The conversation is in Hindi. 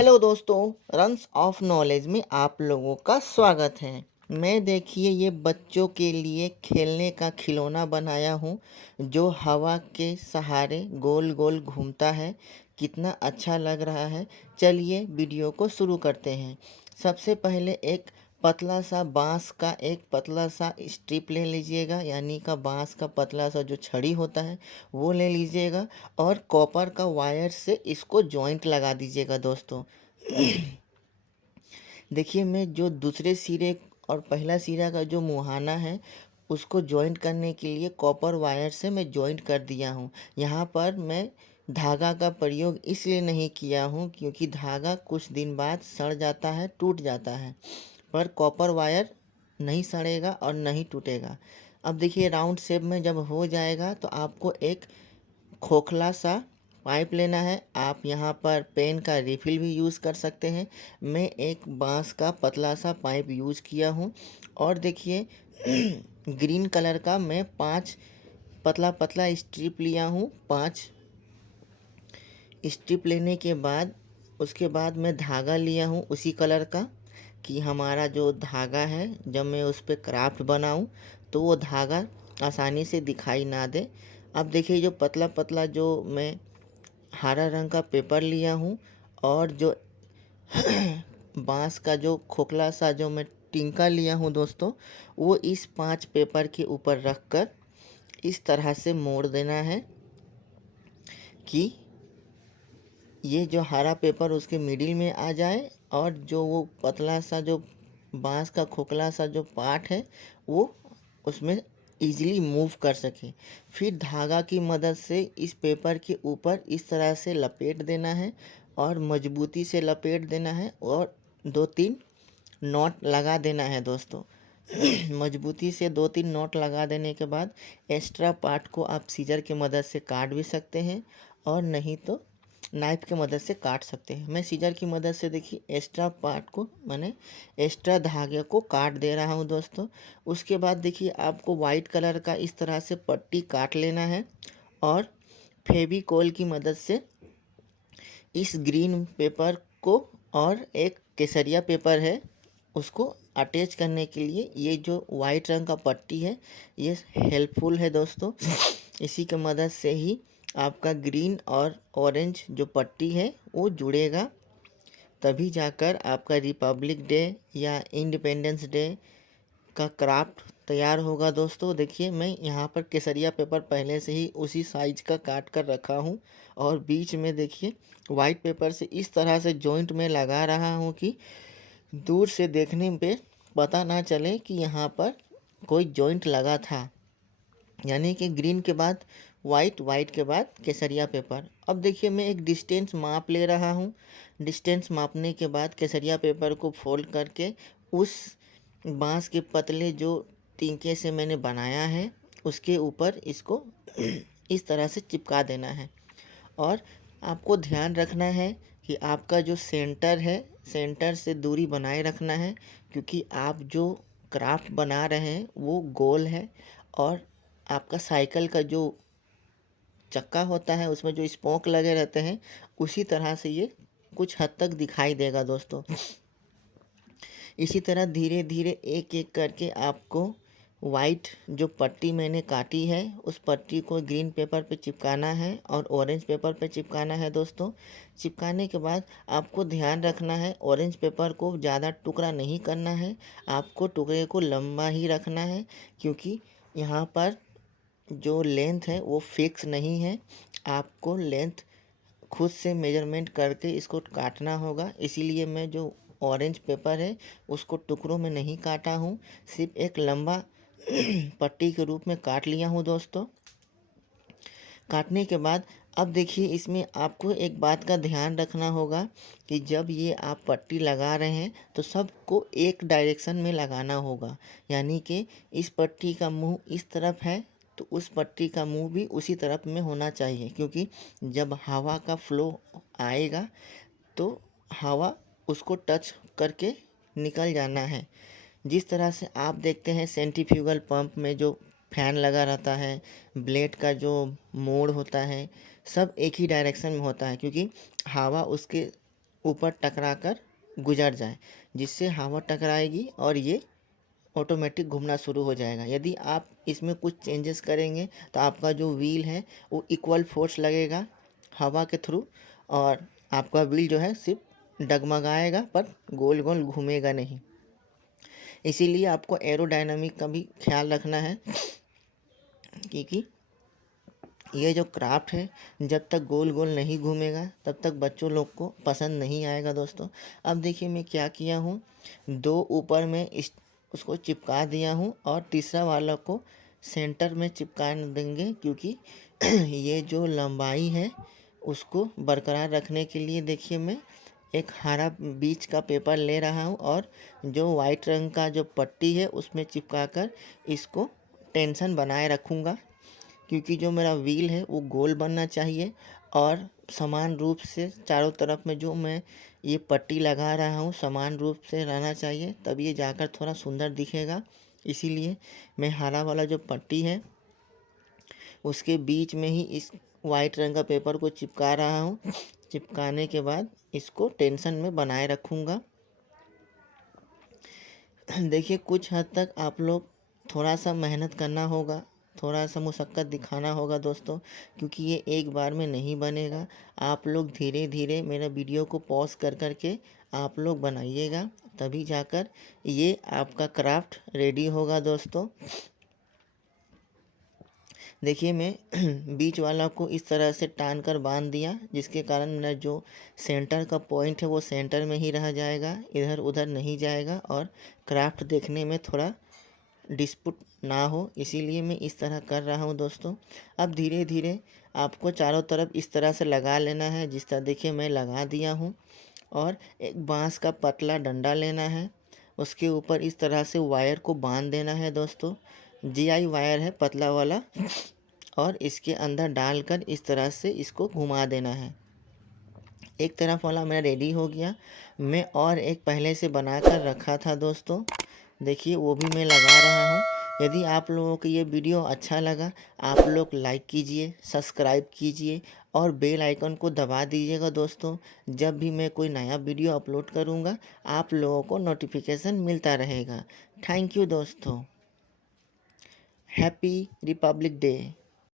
हेलो दोस्तों, रन्स ऑफ नॉलेज में आप लोगों का स्वागत है। मैं देखिए ये बच्चों के लिए खेलने का खिलौना बनाया हूँ जो हवा के सहारे गोल गोल घूमता है। कितना अच्छा लग रहा है। चलिए वीडियो को शुरू करते हैं। सबसे पहले एक पतला सा बांस का एक पतला सा स्ट्रिप ले लीजिएगा, यानी का बांस का पतला सा जो छड़ी होता है वो ले लीजिएगा और कॉपर का वायर से इसको जॉइंट लगा दीजिएगा दोस्तों। देखिए मैं जो दूसरे सिरे और पहला सिरा का जो मुहाना है उसको जॉइंट करने के लिए कॉपर वायर से मैं जॉइंट कर दिया हूँ। यहाँ पर मैं धागा का प्रयोग इसलिए नहीं किया हूँ क्योंकि धागा कुछ दिन बाद सड़ जाता है, टूट जाता है, पर कॉपर वायर नहीं सड़ेगा और नहीं टूटेगा। अब देखिए राउंड शेप में जब हो जाएगा तो आपको एक खोखला सा पाइप लेना है। आप यहाँ पर पेन का रिफिल भी यूज़ कर सकते हैं। मैं एक बांस का पतला सा पाइप यूज़ किया हूँ और देखिए ग्रीन कलर का मैं 5 पतला पतला स्ट्रिप लिया हूँ। 5 स्ट्रिप लेने के बाद उसके बाद मैं धागा लिया हूँ उसी कलर का, कि हमारा जो धागा है जब मैं उस पर क्राफ्ट बनाऊँ तो वो धागा आसानी से दिखाई ना दे। अब देखिए जो पतला पतला जो मैं हरा रंग का पेपर लिया हूँ और जो बांस का जो खोखला सा जो मैं टिंका लिया हूँ दोस्तों, वो इस 5 पेपर के ऊपर रख कर इस तरह से मोड़ देना है कि ये जो हरा पेपर उसके मिडिल में आ जाए और जो वो पतला सा जो बांस का खोखला सा जो पार्ट है वो उसमें इजीली मूव कर सके। फिर धागा की मदद से इस पेपर के ऊपर इस तरह से लपेट देना है और मजबूती से लपेट देना है और 2-3 नॉट लगा देना है दोस्तों। मजबूती से 2-3 नॉट लगा देने के बाद एक्स्ट्रा पार्ट को आप सीजर की मदद से काट भी सकते हैं और नहीं तो नाइफ की मदद से काट सकते हैं। मैं सीजर की मदद से देखिए एक्स्ट्रा पार्ट को मैंने एक्स्ट्रा धागे को काट दे रहा हूँ दोस्तों। उसके बाद देखिए आपको वाइट कलर का इस तरह से पट्टी काट लेना है और फेविकोल की मदद से इस ग्रीन पेपर को और एक केसरिया पेपर है उसको अटैच करने के लिए ये जो वाइट रंग का पट्टी है ये हेल्पफुल है दोस्तों। इसी के मदद से ही आपका ग्रीन और ऑरेंज जो पट्टी है वो जुड़ेगा, तभी जाकर आपका रिपब्लिक डे या इंडिपेंडेंस डे का क्राफ्ट तैयार होगा दोस्तों। देखिए मैं यहाँ पर केसरिया पेपर पहले से ही उसी साइज का काट कर रखा हूँ और बीच में देखिए वाइट पेपर से इस तरह से जॉइंट में लगा रहा हूँ कि दूर से देखने पे पता ना चले कि यहाँ पर कोई जॉइंट लगा था। यानी कि ग्रीन के बाद वाइट, वाइट के बाद केसरिया पेपर। अब देखिए मैं एक डिस्टेंस माप ले रहा हूँ। डिस्टेंस मापने के बाद केसरिया पेपर को फोल्ड करके उस बांस के पतले जो टिंके से मैंने बनाया है उसके ऊपर इसको इस तरह से चिपका देना है। और आपको ध्यान रखना है कि आपका जो सेंटर है, सेंटर से दूरी बनाए रखना है, क्योंकि आप जो क्राफ्ट बना रहे हैं वो गोल है और आपका साइकिल का जो चक्का होता है उसमें जो स्पोक लगे रहते हैं उसी तरह से ये कुछ हद तक दिखाई देगा दोस्तों। इसी तरह धीरे धीरे एक एक करके आपको वाइट जो पट्टी मैंने काटी है उस पट्टी को ग्रीन पेपर पे चिपकाना है और ऑरेंज पेपर पे चिपकाना है दोस्तों। चिपकाने के बाद आपको ध्यान रखना है ऑरेंज पेपर को ज़्यादा टुकड़ा नहीं करना है, आपको टुकड़े को लंबा ही रखना है, क्योंकि यहाँ पर जो लेंथ है वो फिक्स नहीं है। आपको लेंथ खुद से मेजरमेंट करके इसको काटना होगा। इसीलिए मैं जो ऑरेंज पेपर है उसको टुकड़ों में नहीं काटा हूँ, सिर्फ एक लंबा पट्टी के रूप में काट लिया हूँ दोस्तों। काटने के बाद अब देखिए इसमें आपको एक बात का ध्यान रखना होगा कि जब ये आप पट्टी लगा रहे हैं तो सबको एक डायरेक्शन में लगाना होगा। यानी कि इस पट्टी का मुंह इस तरफ है तो उस पट्टी का मुंह भी उसी तरफ में होना चाहिए, क्योंकि जब हवा का फ्लो आएगा तो हवा उसको टच करके निकल जाना है। जिस तरह से आप देखते हैं सेंट्रीफ्यूगल पंप में जो फैन लगा रहता है, ब्लेड का जो मोड़ होता है, सब एक ही डायरेक्शन में होता है, क्योंकि हवा उसके ऊपर टकरा कर गुजर जाए, जिससे हवा टकराएगी और ये ऑटोमेटिक घूमना शुरू हो जाएगा। यदि आप इसमें कुछ चेंजेस करेंगे तो आपका जो व्हील है वो इक्वल फोर्स लगेगा हवा के थ्रू, और आपका व्हील जो है सिर्फ डगमगाएगा पर गोल गोल घूमेगा नहीं। इसीलिए आपको एरोडायनामिक का भी ख्याल रखना है, क्योंकि ये जो क्राफ्ट है जब तक गोल गोल नहीं घूमेगा तब तक बच्चों लोग को पसंद नहीं आएगा दोस्तों। अब देखिए मैं क्या किया हूँ, 2 ऊपर में उसको चिपका दिया हूँ और तीसरा वाला को सेंटर में चिपका देंगे, क्योंकि ये जो लंबाई है उसको बरकरार रखने के लिए देखिए मैं एक हरा बीच का पेपर ले रहा हूँ और जो वाइट रंग का जो पट्टी है उसमें चिपका कर इसको टेंशन बनाए रखूँगा, क्योंकि जो मेरा व्हील है वो गोल बनना चाहिए और समान रूप से चारों तरफ में जो मैं ये पट्टी लगा रहा हूँ समान रूप से रहना चाहिए, तब ये जाकर थोड़ा सुंदर दिखेगा। इसीलिए मैं हरा वाला जो पट्टी है उसके बीच में ही इस वाइट रंग का पेपर को चिपका रहा हूँ। चिपकाने के बाद इसको टेंशन में बनाए रखूँगा। देखिए कुछ हद तक आप लोग थोड़ा सा मेहनत करना होगा, थोड़ा सा मुशक्क़त दिखाना होगा दोस्तों, क्योंकि ये एक बार में नहीं बनेगा। आप लोग धीरे धीरे मेरा वीडियो को पॉज कर कर के आप लोग बनाइएगा, तभी जाकर ये आपका क्राफ्ट रेडी होगा दोस्तों। देखिए मैं बीच वाला को इस तरह से टान कर बांध दिया, जिसके कारण मेरा जो सेंटर का पॉइंट है वो सेंटर में ही रह जाएगा, इधर उधर नहीं जाएगा और क्राफ्ट देखने में थोड़ा डिस्प्यूट ना हो, इसीलिए मैं इस तरह कर रहा हूँ दोस्तों। अब धीरे धीरे आपको चारों तरफ इस तरह से लगा लेना है, जिस तरह देखिए मैं लगा दिया हूँ। और एक बांस का पतला डंडा लेना है, उसके ऊपर इस तरह से वायर को बांध देना है दोस्तों। जीआई वायर है पतला वाला, और इसके अंदर डालकर इस तरह से इसको घुमा देना है। एक तरफ वाला मेरा रेडी हो गया। मैं और एक पहले से बना कर रखा था दोस्तों, देखिए वो भी मैं लगा रहा हूँ। यदि आप लोगों को ये वीडियो अच्छा लगा आप लोग लाइक कीजिए, सब्सक्राइब कीजिए और बेल आइकन को दबा दीजिएगा दोस्तों। जब भी मैं कोई नया वीडियो अपलोड करूँगा आप लोगों को नोटिफिकेशन मिलता रहेगा। थैंक यू दोस्तों। Happy Republic day.